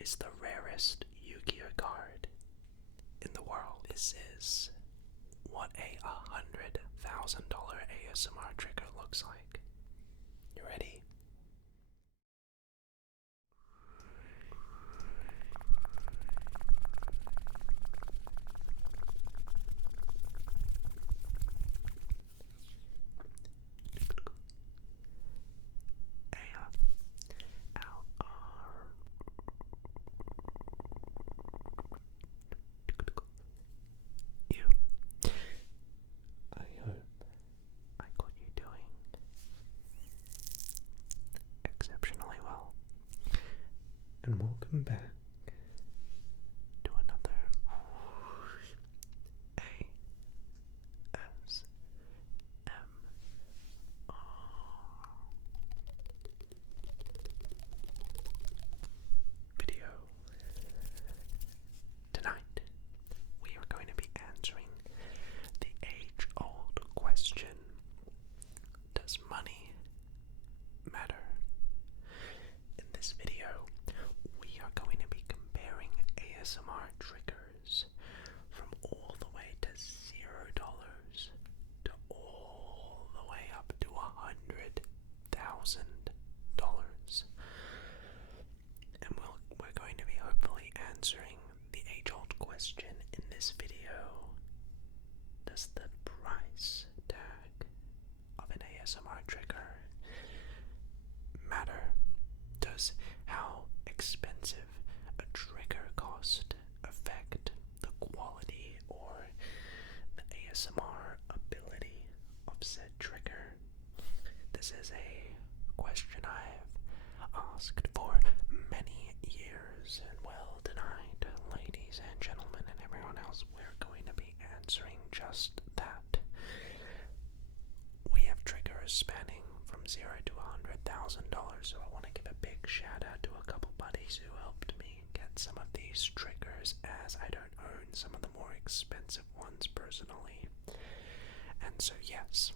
is the rarest Yu-Gi-Oh card in the world. This is what a $100,000 ASMR trigger looks like. You ready? You. I hope I got you doing exceptionally well. And welcome back to another ASMR video. Tonight, we are going to be answering the age-old question, does money matter? In this video, we are going to be comparing ASMR triggers from all the way to $0 to all the way up to $100,000. And we're going to be hopefully answering the age-old question in this video. Does the price tag of an ASMR trigger matter? Does how expensive a trigger cost affect the quality or the ASMR ability of said trigger? This is a question I've asked for many years, and well, tonight, ladies and gentlemen and everyone else, we're going to be answering just that. We have triggers spanning from $0 to $100,000, so I want to give a big shout out to a couple buddies who helped me get some of these triggers, as I don't own some of the more expensive ones personally. And so yes,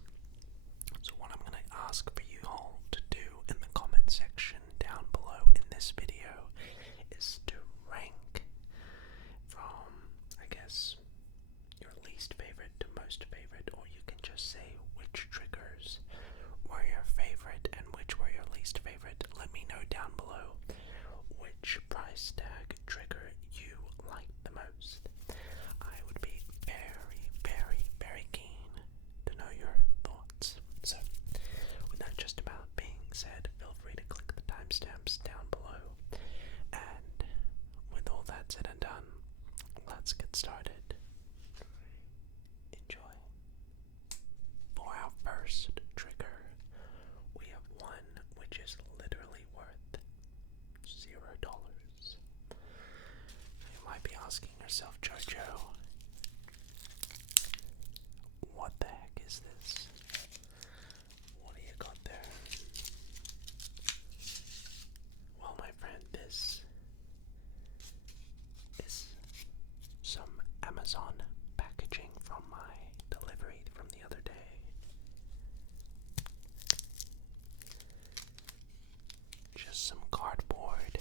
so what I'm going to ask for you all to do in the comment section down below in this video is to rank from, I guess, your least favorite to most favorite, or you can just say which triggers were your favorite and which were your least favorite. Let me know down below which price tag trigger you liked the most. I would be very, very, very keen to know your thoughts. So, with that just about being said, feel free to click the timestamps down below. And with all that said and done, let's get started. Enjoy. For our first trigger, we have one which is literally worth $0. You might be asking yourself, Jojo, what the heck is this? What do you got there? Well, my friend, this is some Amazon packaging from my delivery from the other day. Just some cardboard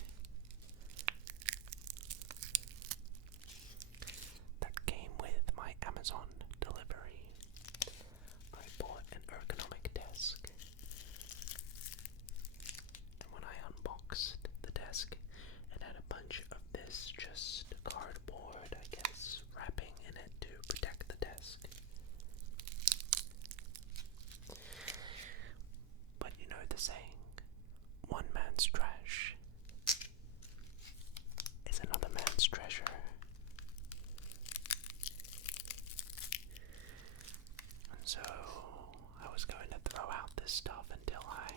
that came with my Amazon delivery. I bought an ergonomic desk, and when I unboxed the desk, it had a bunch of this just cardboard, I guess, wrapping in it to protect the desk. But you know the saying, one man's trash is another man's treasure. And so I was going to throw out this stuff until I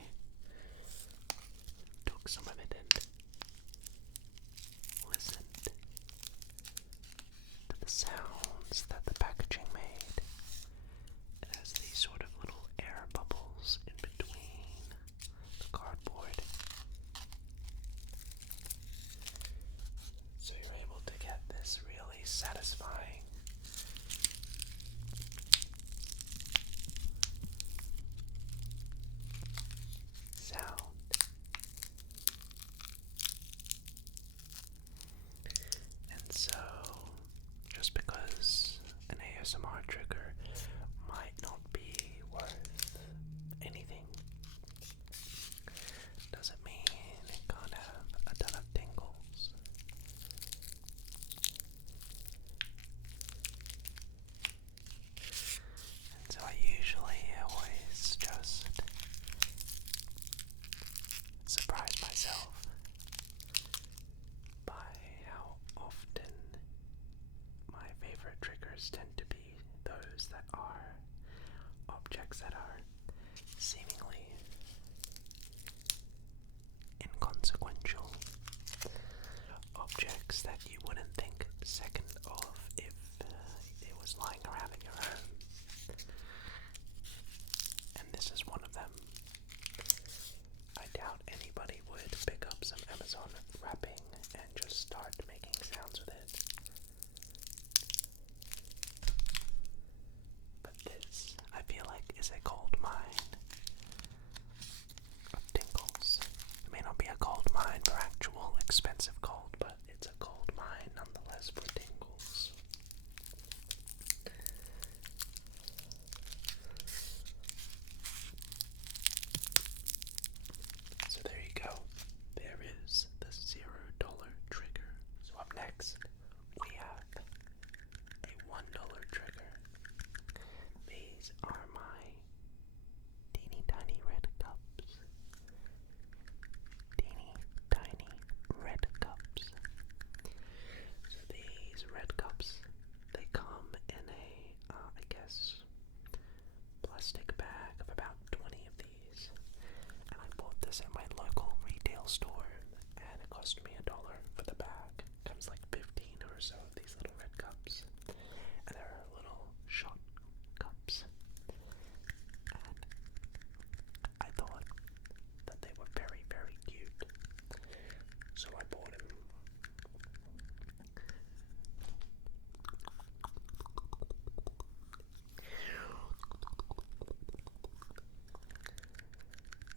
took some of it and listened to the sounds that the packaging made. It has these sort of little air bubbles in between the cardboard start making sounds with it. But this, I feel like, is a gold mine of tingles. It may not be a gold mine for actual expensive gold, but it's a gold mine nonetheless for tingles. So there you go. There is the $0 trigger. So up next, we have a $1 trigger. These are my teeny tiny red cups. Teeny tiny red cups. So these red cups, they come in a, I guess, plastic bag of about 20 of these. And I bought this at my local retail store, and it cost me $1 for the bag. Comes like 15 or so of these little red cups, and they're little shot cups. And I thought that they were very, very cute, so I bought them.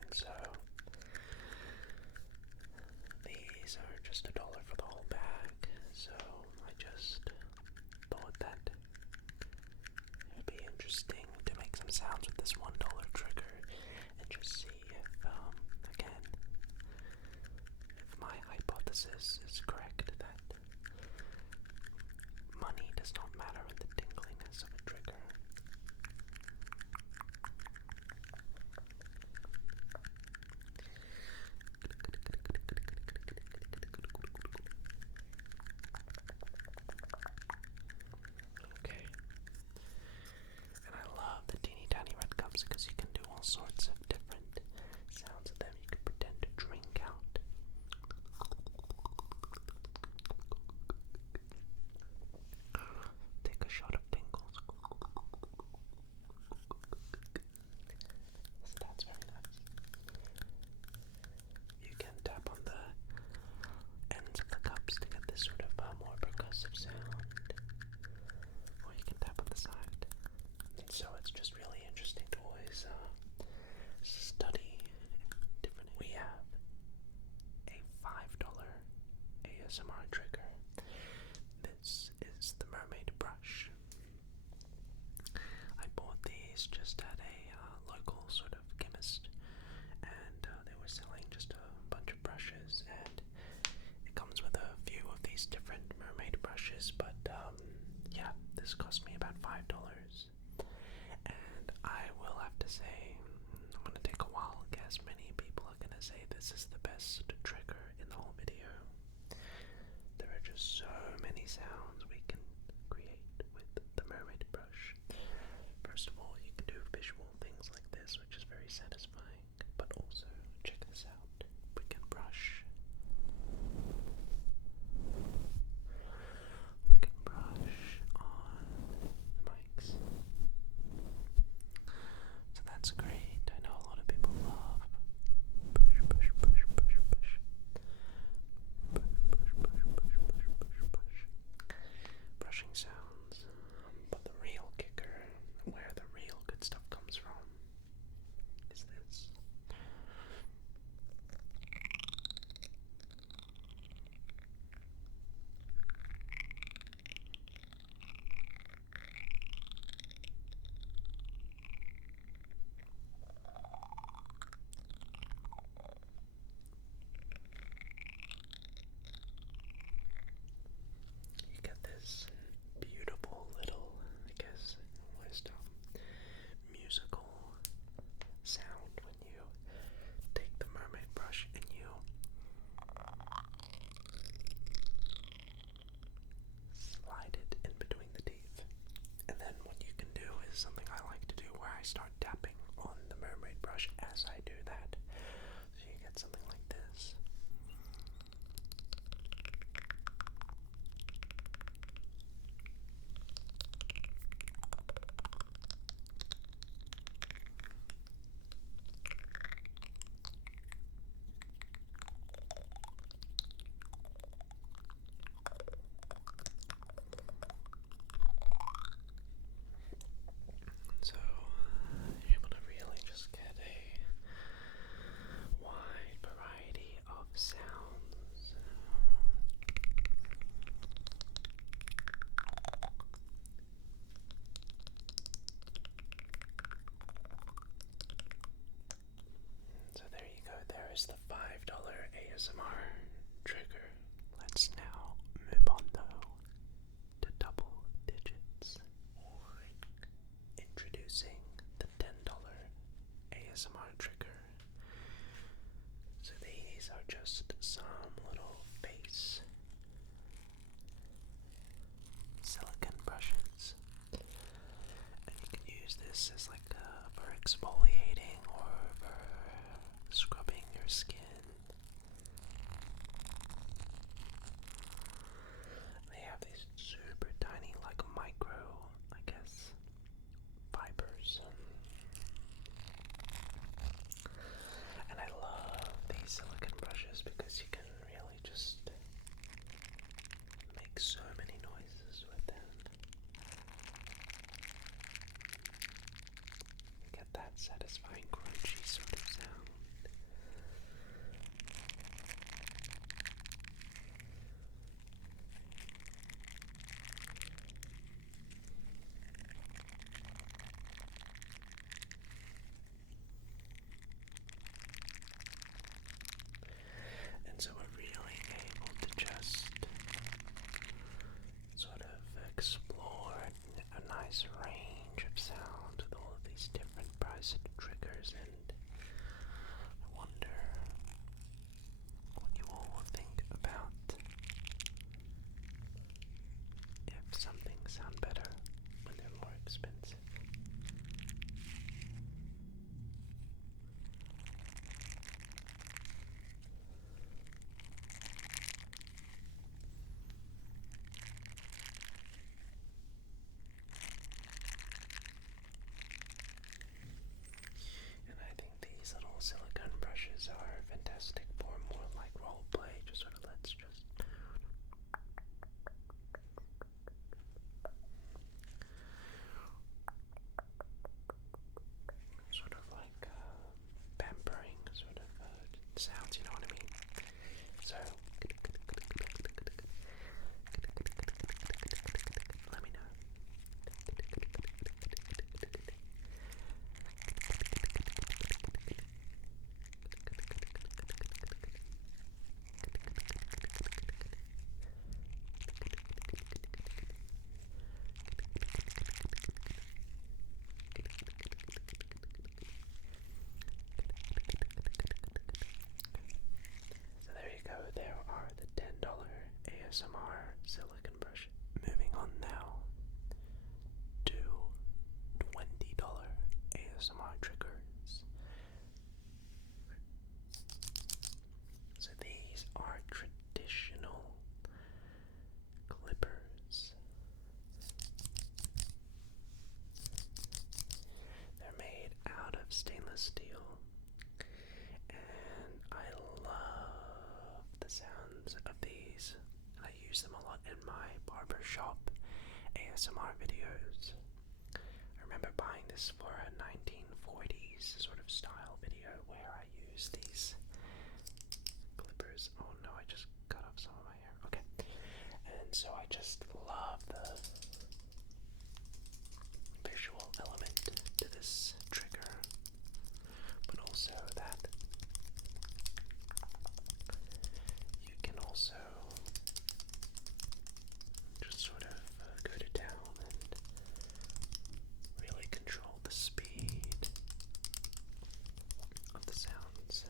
And so these are just $1 for the whole bag, so I just thought that it'd be interesting to make some sounds with this $1 trigger and just see if, again, if my hypothesis is correct that money does not matter in the tingliness of a trigger. Okay. And I love the teeny tiny red cups because you can do all sorts of different sounds with them. You can pretend to drink out. Take a shot of tingles. So that's very nice. You can tap on the ends of the cups to get this sort of more percussive sound, or you can tap on the side. And so it's just really interesting to always study different. We have a $5 ASMR trigger. This is the mermaid brush. I bought these just at a local sort of chemist, and they were selling just a bunch of brushes, and it comes with a few of these different mermaid brushes, but yeah, this cost me about $5. And I will have to say, I'm going to take a wild guess, many people are going to say this is the best trigger in the whole video. There are just so many sounds we can create with the mermaid brush. First of all, you can do visual things like this, which is very satisfying, but also, check this out, we can brush. We can brush on the mics. So that's great. I know a lot of people love brush, brush, brush, brush, brush. Brush, brush, brush, brush, brush, brush, brush. Brushing sounds. But the real kicker, where the real good stuff comes from, is this. You get this beautiful little, I guess, almost musical sound when you take the mermaid brush and you slide it in between the teeth. And then what you can do is something I like to do, where I start tapping on the mermaid brush as I do that. So you get something like this. ASMR trigger. Let's now move on though to double digits. Introducing the $10 ASMR trigger. So these are just some little face silicone brushes. And you can use this as like for exfoliating or for scrubbing your skin. They have these super tiny, like micro, I guess, fibers. And I love these silicone brushes because you can really just make so many noises with them. You get that satisfying crunchy sort of sound. And so we're really able to just sort of explore a nice range of sound with all of these different priced triggers, and I wonder what you all think about if some things sound better when they're more expensive. And I think these little silicone brushes are fantastic for more like role play, just sort of let's just sort of like pampering sort of sounds, you know what I mean? So let me know. So there you go, there are the $10 ASMR silicone brush. Moving on now to $20 ASMR triggers. So these are traditional clippers. They're made out of stainless steel, and I love the sounds of these. I use them a lot in my barbershop ASMR videos. I remember buying this for a 1940s sort of style video where I use these clippers. Oh no, I just cut off some of my hair. Okay. And so I just love the visual element to this trigger, but also that you can also just sort of go to town and really control the speed of the sounds.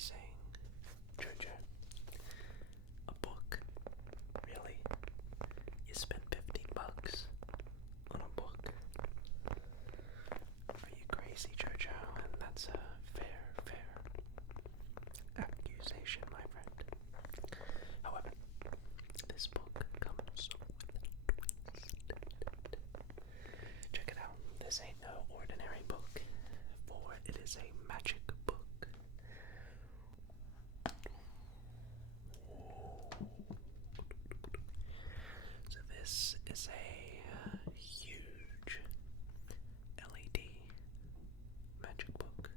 saying, Jojo, a book? Really? You spent $15 on a book? Are you crazy, Jojo? And that's a fair accusation, my friend. However, this book comes with a twist. Check it out. This ain't no ordinary book, for it is a magic book. So this is a huge LED magic book.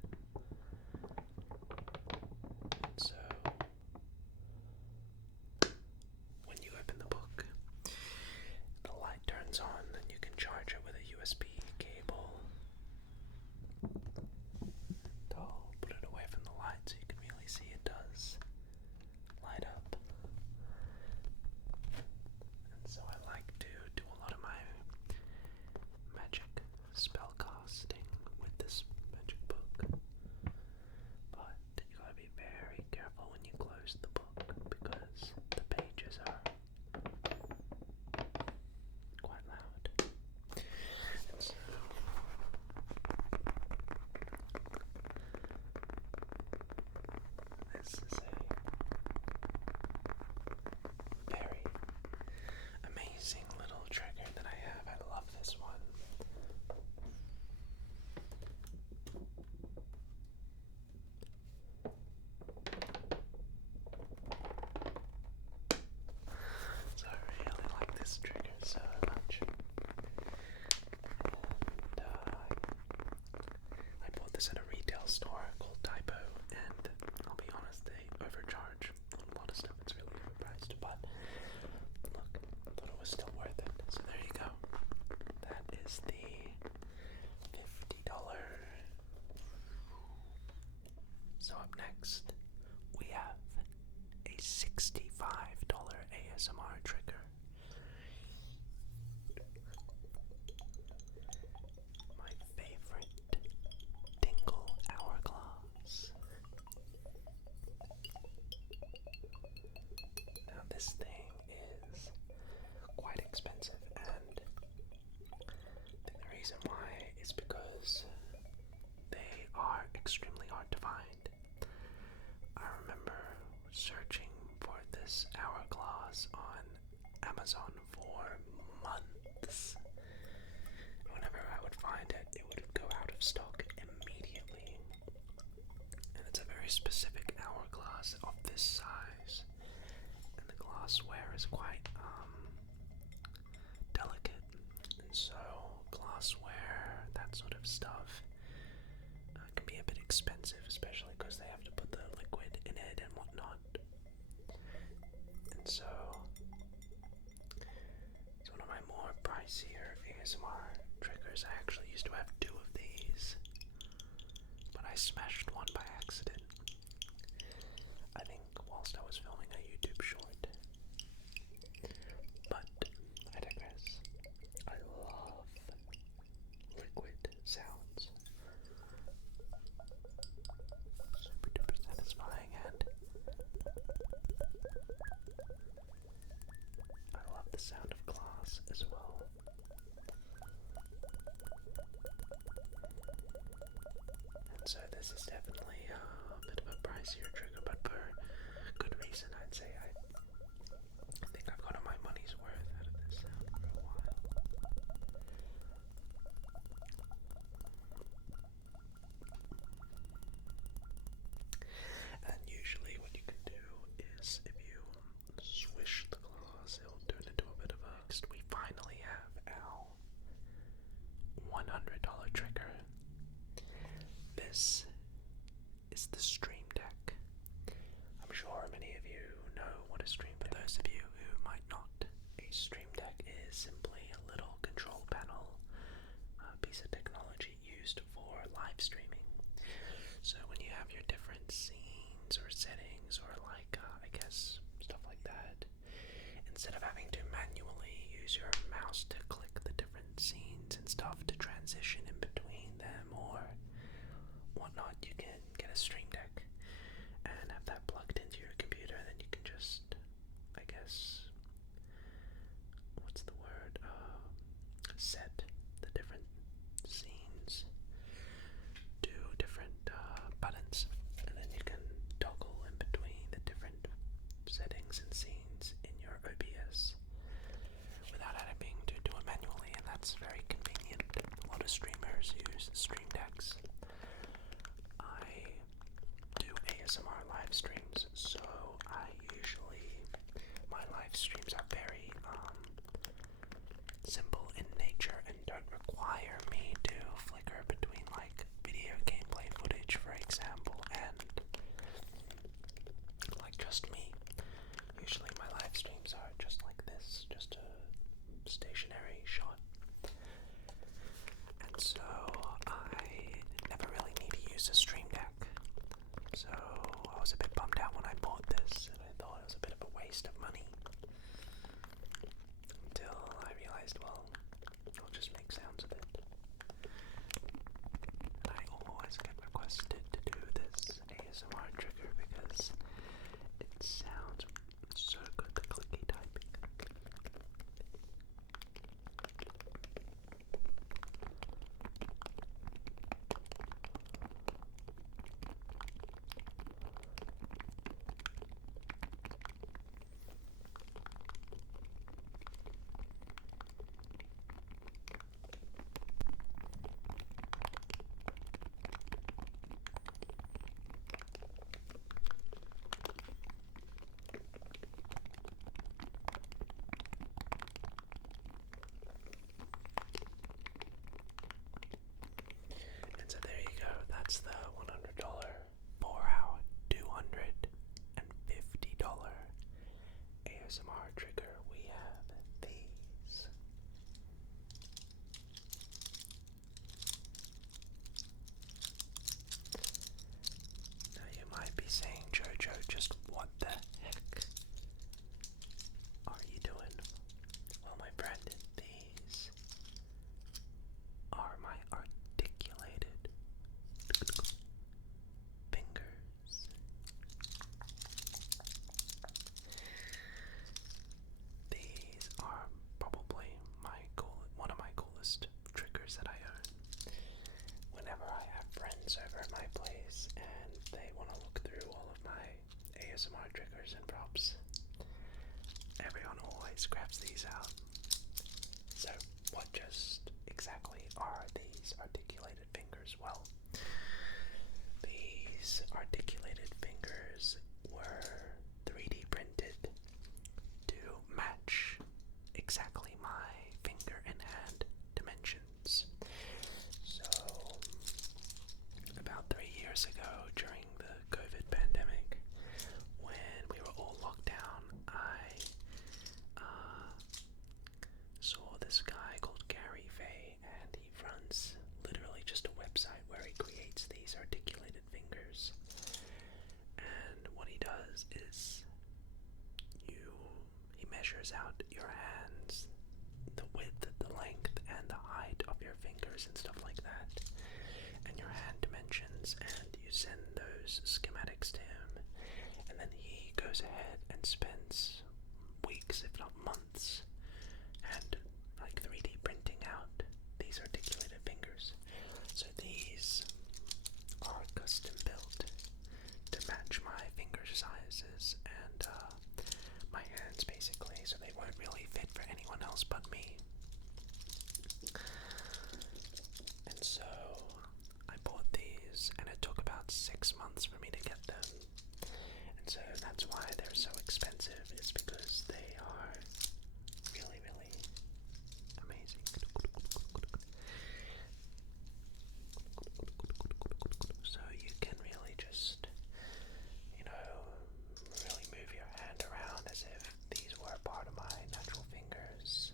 And so when you open the book, the light turns on and you can charge it with a USB cable. I'll put it away from the light so you can really see it does light up. And so I like to do a lot of my magic spell casting with this magic book. But you gotta be very careful when you close the book because the pages are quite loud. And so this is a very amazing little trigger that I have. I love this one. So I really like this trigger so much. And I bought this at a retail store called Typo, and I'll be honest, they overcharge a lot of stuff. It's really overpriced, but look, I thought it was still worth it. So there you go. That is the $50. So up next, we have a $65 ASMR trigger. My favorite tingle hourglass. Now this thing is quite expensive, and I think the reason why is because they are extremely hard to find. I remember searching for this hourglass on Amazon for months. Whenever I would find it, it would go out of stock immediately. And it's a very specific hourglass of this size. And the glassware is quite delicate. And so glassware, that sort of stuff, can be a bit expensive, especially because they have to put the liquid in it and whatnot. And so it's one of my more pricier ASMR triggers. I actually used to have 2 of these, but I smashed one by accident. I think whilst I was filming a YouTube short. But I digress. I love liquid sounds. Super duper satisfying, and I love the sound of glass as well. And so this is definitely a bit of a pricier trigger, but for good reason, I'd say. I think I've gotten my money's worth out of this sound for a while. And usually what you can do is if you swish the glass, it'll turn into a bit of a... Next, we finally have our $100 trigger. This is the Stream Deck. I'm sure many of you know what a Stream Deck is. For those of you who might not, a Stream Deck is simply a little control panel, piece of technology used for live streaming. So when you have your different scenes or settings or like, I guess, stuff like that, instead of having to manually use your mouse to click the different scenes and stuff to transition in between them or whatnot, you can get a Stream Deck. And It's very convenient. A lot of streamers use Stream Decks. I do ASMR live streams, so my live streams are very simple in nature and don't require me to flicker between like video gameplay footage, for example, and like just me. Usually my live streams are just like this, just a stationary shot. And so I never really need to use a Stream Deck. So I was a bit bummed out when I bought this, and I thought it was a bit of a waste of money. Until I realized, well, I'll just make sounds with it. And I always get requested to do this ASMR trigger because it sounds so good, the clicky typing. And so there you go, that's the $100, 4-hour, $250 ASMR trigger. We have these. Now you might be saying, Jojo, just what the heck are you doing? Well, my friend, these are my articulated fingers. These are probably one of my coolest triggers that I own. Whenever I have friends over at my place and they want to look through all of my ASMR triggers and props, everyone always grabs these out. So, what just exactly are these articulated fingers? Well, these articulated fingers were 3D printed to match exactly my finger and hand dimensions. So, about 3 years ago, during the COVID pandemic, when we were all locked down, I saw this guy called Gary Fay, and he runs literally just a website where he creates these articulated fingers. And what he does is he measures out your hands, the width, the length, and the height of your fingers and stuff like that, and your hand dimensions, and you send those schematics to him, and then he goes ahead and spends weeks, if not months, and like 3D printing out these articulated fingers. So these are custom built to match my finger sizes and my hands, basically, so they won't really fit for anyone else but me. And so I bought these, and it took about 6 months for me to get them. And so that's why they're so expensive, is because they are really, really amazing. So you can really just, really move your hand around as if these were part of my natural fingers.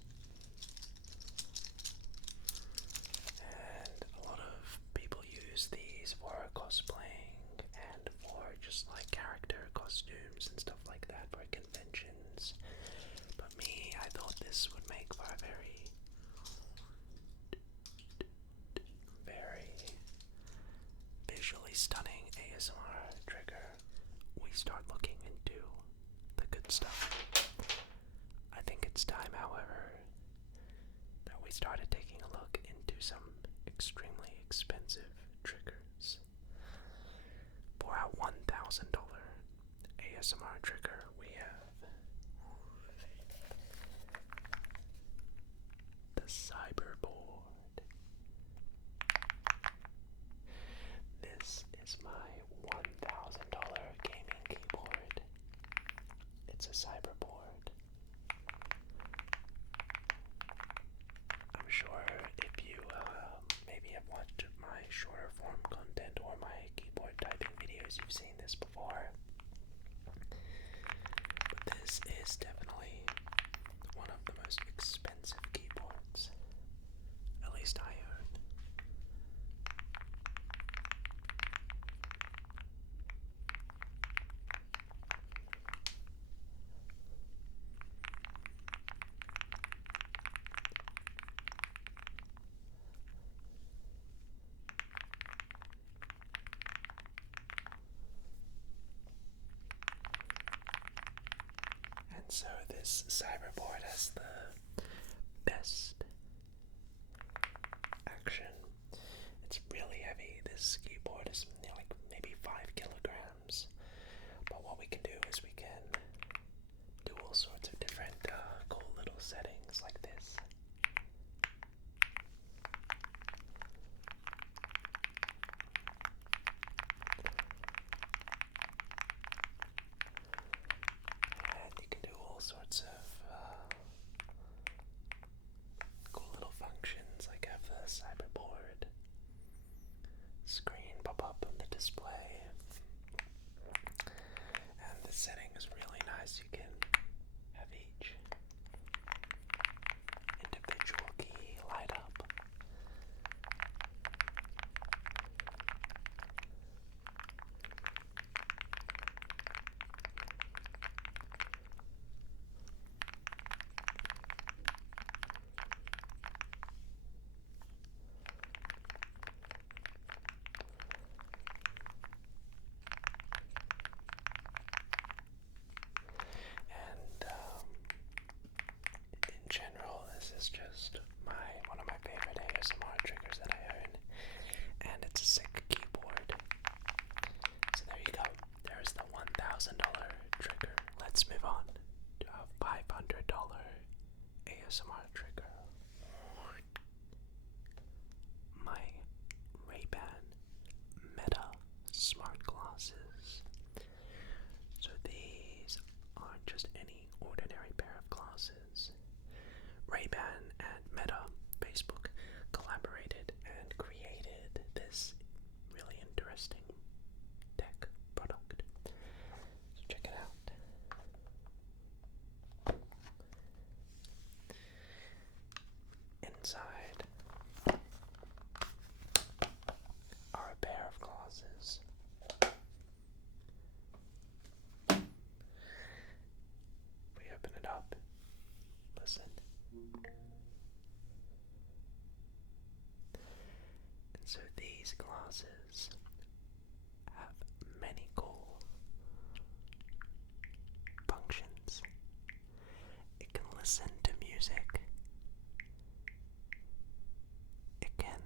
And a lot of people use these for cosplaying and for just like character costumes and stuff like that for conventions. But me, I thought this would make for a very, very visually stunning ASMR trigger. We start looking into the good stuff. I think it's time, however, that we started taking a look into some extremely expensive triggers. For our $1,000 ASMR trigger, we have the Cyberborg it's a cyberboard. I'm sure if you maybe have watched my shorter form content or my keyboard typing videos, you've seen this before. But this is definitely one of the most expensive keyboards, at least I own. And so this cyberboard has the best action. It's really heavy. This keyboard is like maybe 5 kilograms. But what we can do is we can do all sorts of different cool little settings like this. And you can do all sorts of cool little functions, like have the cyberboard screen pop up on the display. And the setting is really nice. You can have each individual key light up. And in general, this is just one of my favorite ASMR triggers that I own, and it's a sick keyboard. So there you go. There's the $1,000 trigger. Let's move on to a $500 ASMR trigger. My Ray-Ban Meta smart glasses. So these aren't just any ordinary pair of glasses. Ray-Ban and Meta, Facebook, collaborated and created this really interesting tech product. So check it out. Inside are a pair of glasses. We open it up. Listen. And so these glasses have many cool functions. It can listen to music. It can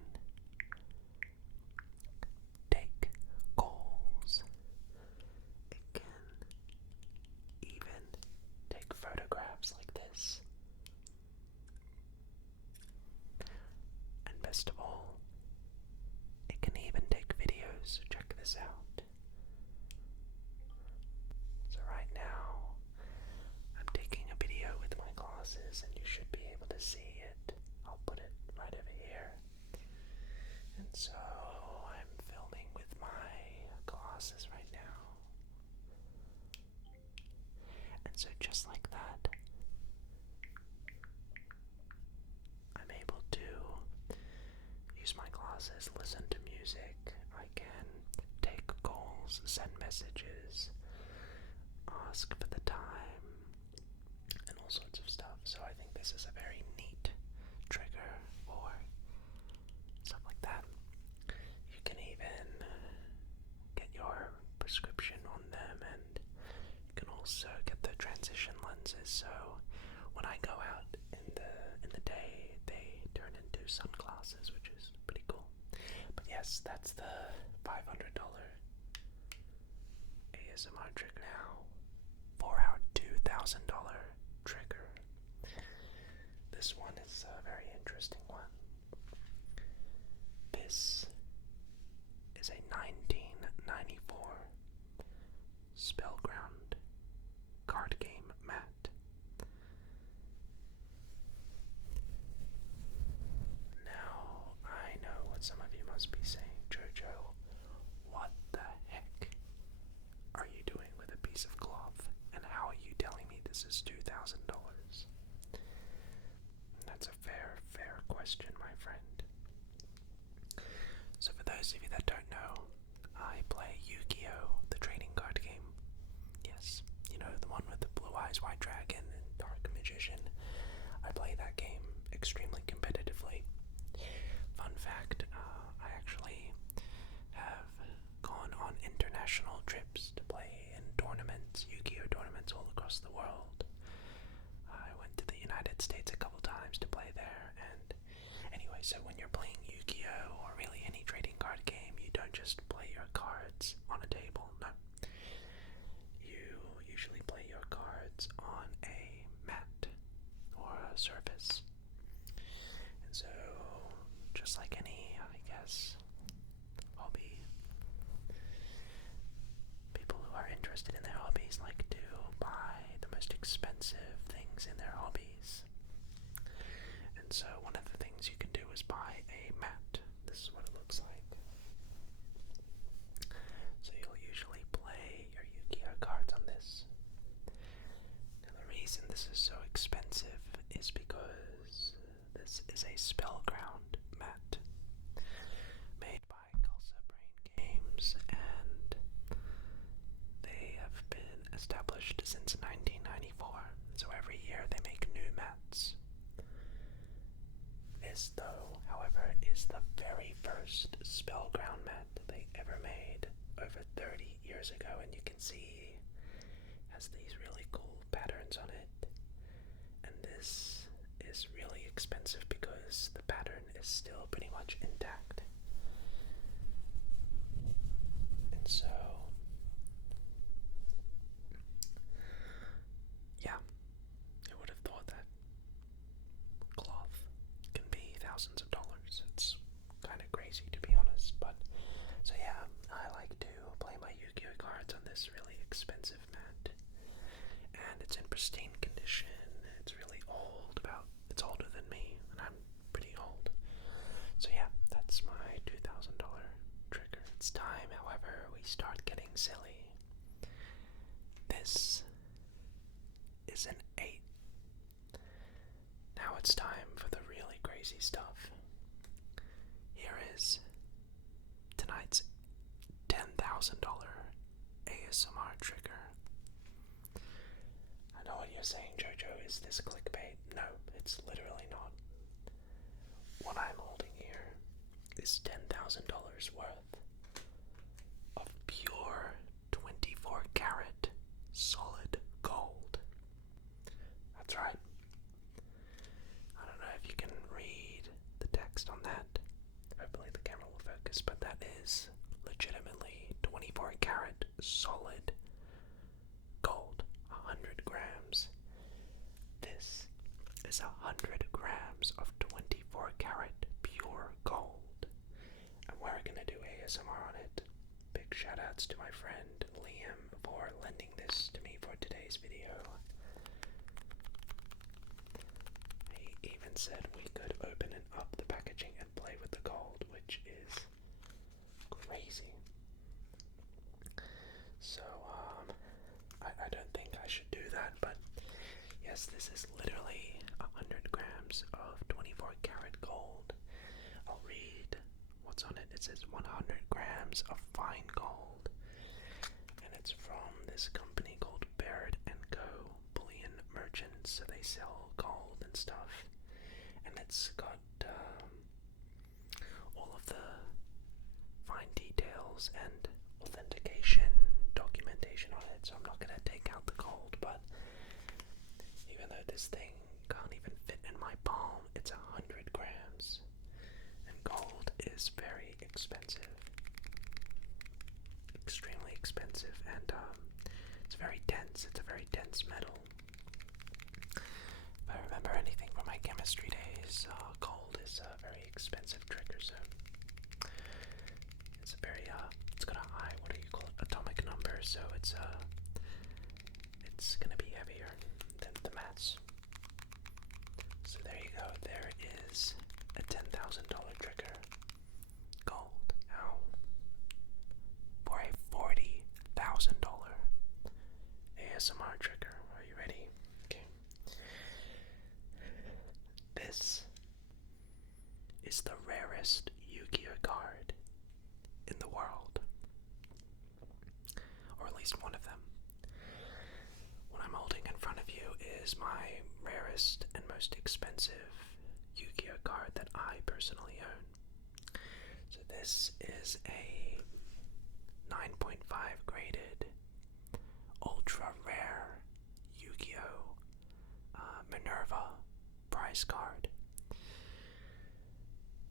take calls. It can even take photographs like this. And best of all, it can even take videos. So check this out. So right now, I'm taking a video with my glasses, and you should be able to see it. I'll put it right over here. And so I'm filming with my glasses right now. And so just like that, I'm able to use my glasses, listen to music. I can take calls, send messages, ask for the time, and all sorts of stuff. So I think this is a very neat trigger for stuff like that. You can even get your prescription on them, and you can also get the transition lenses. So when I go out in the day, they turn into sunglasses, which is pretty cool. But yes, that's the $500 ASMR trigger. Now for our $2,000 trigger. This one is a very interesting one. This is a 1994 Spellground card game That's a fair question, my friend. So for those of you that don't know, I play Yu-Gi-Oh! The trading card game. Yes, you know, the one with the blue eyes, white dragon, and dark magician. I play that game extremely competitively. Fun fact, I actually have gone on international trips to play in tournaments, Yu-Gi-Oh! Tournaments all across the world. I went to the United States a couple times to play there, and anyway, so when you're playing Yu-Gi-Oh! Or really any trading card game, you don't just play your cards on a table, no. You usually play your cards on a mat or a surface. And so, just like any, I guess, hobby, people who are interested in their hobbies like to buy the most expensive things in their hobbies. And so one of the things you can do is buy a mat. This is what it looks like. So you'll usually play your Yu-Gi-Oh! Cards on this. Now the reason this is so expensive is because this is a Spellground mat made by Culsa Brain Games, and they have been established since 1994. So every year they make new mats. This, though, however, is the very first Spellground mat they ever made over 30 years ago, and you can see it has these really cool patterns on it. And this is really expensive because the pattern is still pretty much intact. And so, yeah, I would have thought that cloth can be thousands of dollars. It's kind of crazy, to be honest, but so yeah, I like to play my Yu-Gi-Oh! Cards on this really expensive mat, and it's in pristine condition. It's really old, it's older than me, and I'm pretty old. So yeah, that's my $2,000 trigger. It's time, however, we start getting silly. This is an 8. Now it's time for the really crazy stuff. Here is tonight's $10,000 ASMR trigger. I know what you're saying, Jojo, is this clickbait? No, it's literally not. What I'm holding here is $10,000 worth of pure 24 karat solid gold. That's right. I don't know if you can read the text on that. Hopefully the camera will focus, but that is legitimately 24 karat solid gold. 100 grams. This is 100 grams of 24 karat pure gold. And we're gonna do ASMR on it. Big shout outs to my friend Liam for lending this to me for today's video. He even said we could open up the packaging and play with the gold, which is crazy. So, I don't think I should do that, but yes, this is literally 100 grams of 24 karat gold. I'll read what's on it. It says 100 grams of fine gold, and it's from this company called Baird & Co. Bullion Merchants, so they sell gold and stuff, and it's got all of the fine details and authentication documentation on it, so I'm not going to take out the gold, but even though this thing can't even fit in my palm, it's 100 grams, and gold is very expensive, extremely expensive, and it's very dense. It's a very dense metal. If I remember anything from my chemistry days, gold is a very expensive trigger, so it's a very, it's got a high, what do you call it, atomic number, so it's gonna be heavier than the mats. So there you go, there is a $10,000 trigger. Gold. Now, for a $40,000 ASMR trigger. Are you ready? Okay. This rarest Yu-Gi-Oh card in the world, or at least one of them. What I'm holding in front of you is my rarest and most expensive Yu-Gi-Oh card that I personally own. So this is a 9.5 graded ultra rare Yu-Gi-Oh Minerva prize card.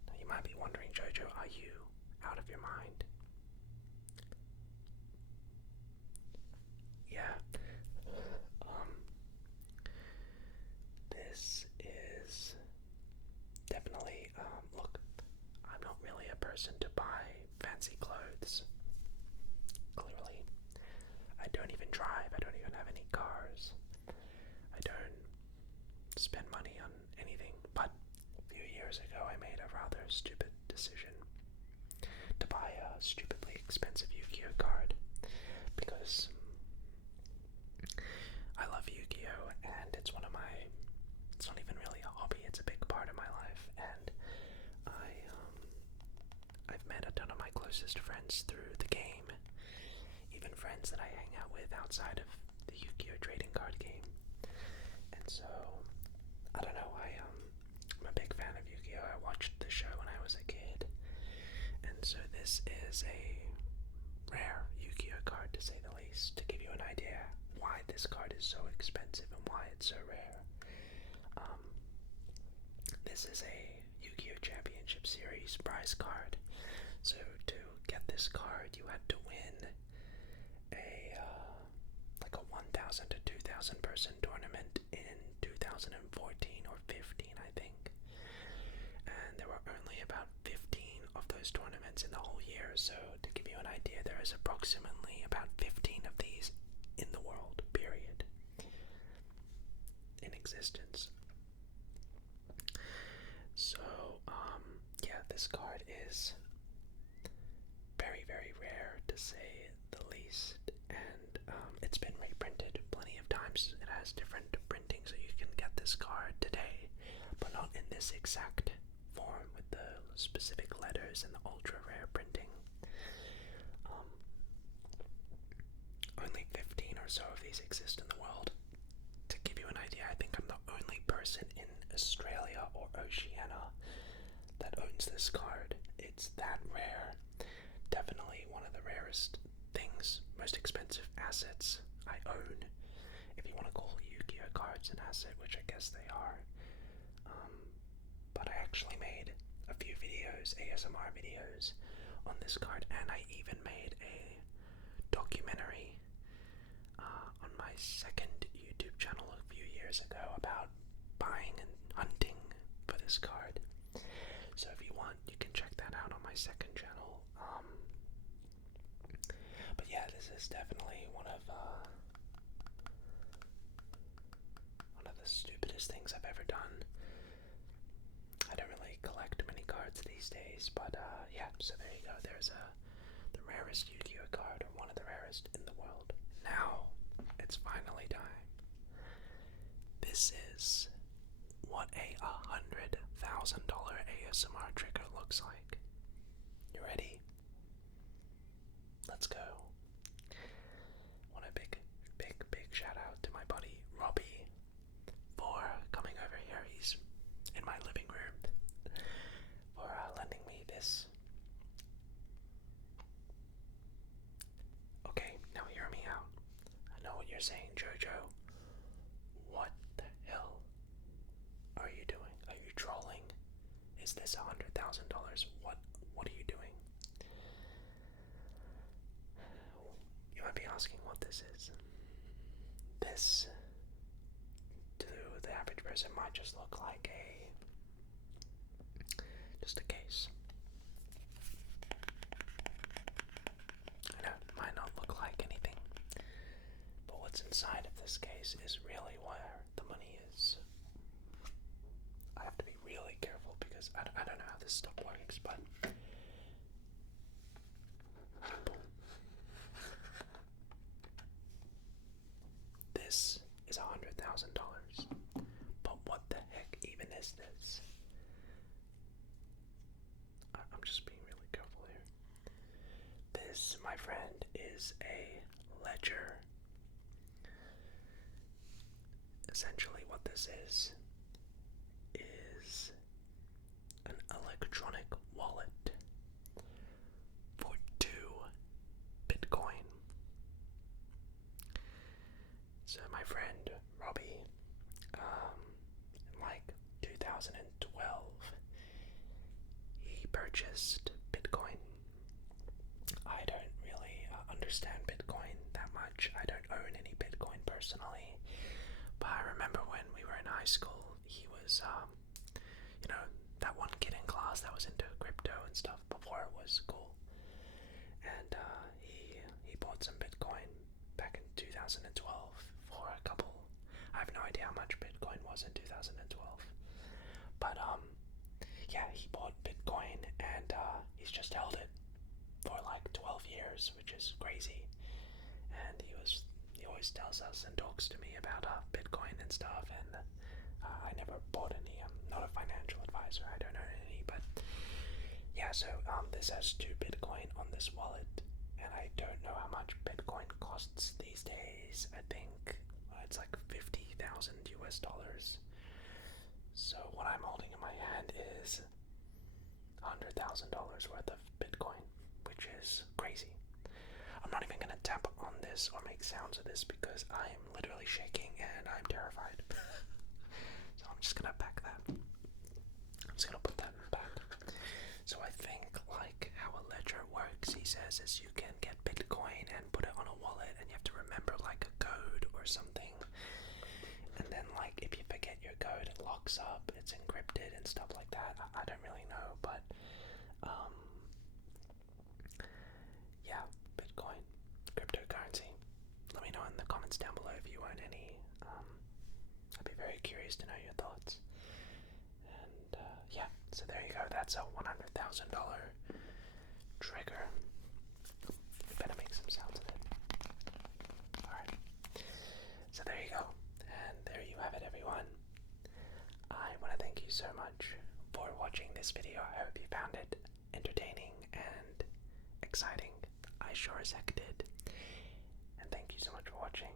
Now you might be wondering, Jojo, are you out of your mind? Yeah. This is definitely, look, I'm not really a person to buy fancy clothes. Clearly. I don't even drive, I don't even have any cars. I don't spend money on anything, but a few years ago I made a rather stupid decision to buy a stupidly expensive Yu-Gi-Oh card because I love Yu-Gi-Oh and it's not even really a hobby, it's a big part of my life, and I've met a ton of my closest friends through the game, even friends that I hang out with outside of the Yu-Gi-Oh trading card game. And so, I don't know, I'm a big fan of Yu-Gi-Oh! I watched the show when I was a kid, and so this is a rare Yu-Gi-Oh card to say the least, to give you an idea why this card is so expensive and why it's so rare. This is a Yu-Gi-Oh! Championship Series prize card. So to get this card, you had to win a 1,000 to 2,000 person tournament in 2014 or 15, I think. And there were only about 15 of those tournaments in the whole year. So to give you an idea, there is approximately about 15 of these in the world, period, in existence. So, yeah, this card is very, very rare to say the least, and it's been reprinted plenty of times. It has different printings, so you can get this card today, but not in this exact form with the specific letters and the ultra rare printing. Only 15 or so of these exist in the world. To give you an idea, I think I'm the only person in Australia or Oceania that owns this card. It's that rare. Definitely one of the rarest things, most expensive assets I own. If you want to call Yu-Gi-Oh cards an asset, which I guess they are. But I actually made a few videos, ASMR videos, on this card, and I even made a documentary on my second YouTube channel a few years ago about buying and hunting for this card. So if you want, you can check that out on my second channel. But yeah, this is definitely one of the stupidest things I've ever done. I don't really collect many cards these days, but yeah, so there you go. There's the rarest Yu-Gi-Oh card, or one of the rarest in the world. Now, it's finally time. This is what a $100,000 ASMR trigger looks like. You ready? Let's go. Want a big shout out to my buddy Robbie for coming over here. He's in my living room for lending me this. Okay, now hear me out. I know what you're saying, Jojo. What the hell are you doing? Are you trolling? Is this $100,000? What are you doing? You might be asking what this is. This, to the average person, might just look like just a case. I know, it might not look like anything, but what's inside of this case is really where the money is. I have to be really careful because I don't know how this stuff works, but this is $100,000. But what the heck even is this? I'm just being really careful here. This, my friend, is a ledger. Essentially, what this is an electronic wallet for 2 Bitcoin. So my friend Robbie, in like 2012, he purchased Bitcoin. I don't really understand Bitcoin that much. I don't own any Bitcoin personally, but I remember when we were in high school, he was, that one kid in class that was into crypto and stuff before it was cool. And he bought some Bitcoin back in 2012 for a couple. I have no idea how much Bitcoin was in 2012, but yeah, he bought Bitcoin and he's just held it for like 12 years, which is crazy. And he always tells us and talks to me about Bitcoin and stuff. And I never bought any. I'm not a financial advisor. I don't own any, but yeah. So this has 2 Bitcoin on this wallet, and I don't know how much Bitcoin costs these days. I think it's like $50,000 US. So what I'm holding in my hand is $100,000 worth of Bitcoin, which is crazy. I'm not even gonna tap on this or make sounds of this because I am literally shaking and I'm terrified. So I'm just gonna pack that. I'm just gonna put that back. So I think like how a ledger works, he says, is you can get Bitcoin and put it on a wallet and you have to remember like a code or something. And then like if you forget your code, it locks up, it's encrypted and stuff like that. I don't really know, but yeah, Bitcoin, cryptocurrency. Let me know in the comments down below if you own any. I'd be very curious to know your thoughts. And yeah, so there you go. That's a $100,000 trigger. Better make some sounds of it. Alright. So there you go. And there you have it, everyone. I want to thank you so much for watching this video. I hope you found it entertaining and exciting. I sure as heck did. And thank you so much for watching.